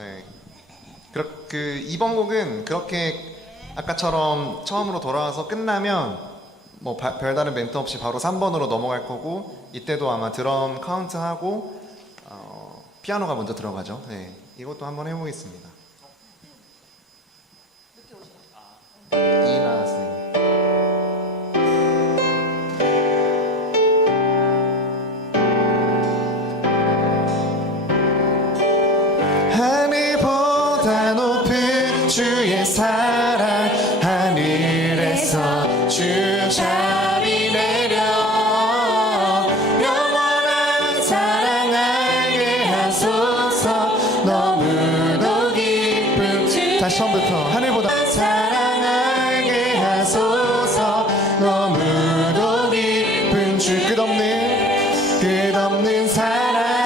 네. 그렇, 그 이번 곡은 그렇게 아까처럼 처음으로 돌아와서 끝나면 뭐 바- 별다른 멘트 없이 바로 3번으로 넘어갈 거고 이때도 아마 드럼 카운트 하고 어, 피아노가 먼저 들어가죠. 네. 이것도 한번 해보겠습니다. 주의 사랑 하늘에서 주 자비 내려 영원한 사랑 알게 하소서. 너무도 기쁜 주 다시 처음부터 하늘보다 사랑 알게 하소서. 너무도 기쁜 주 끝없는 끝없는 사랑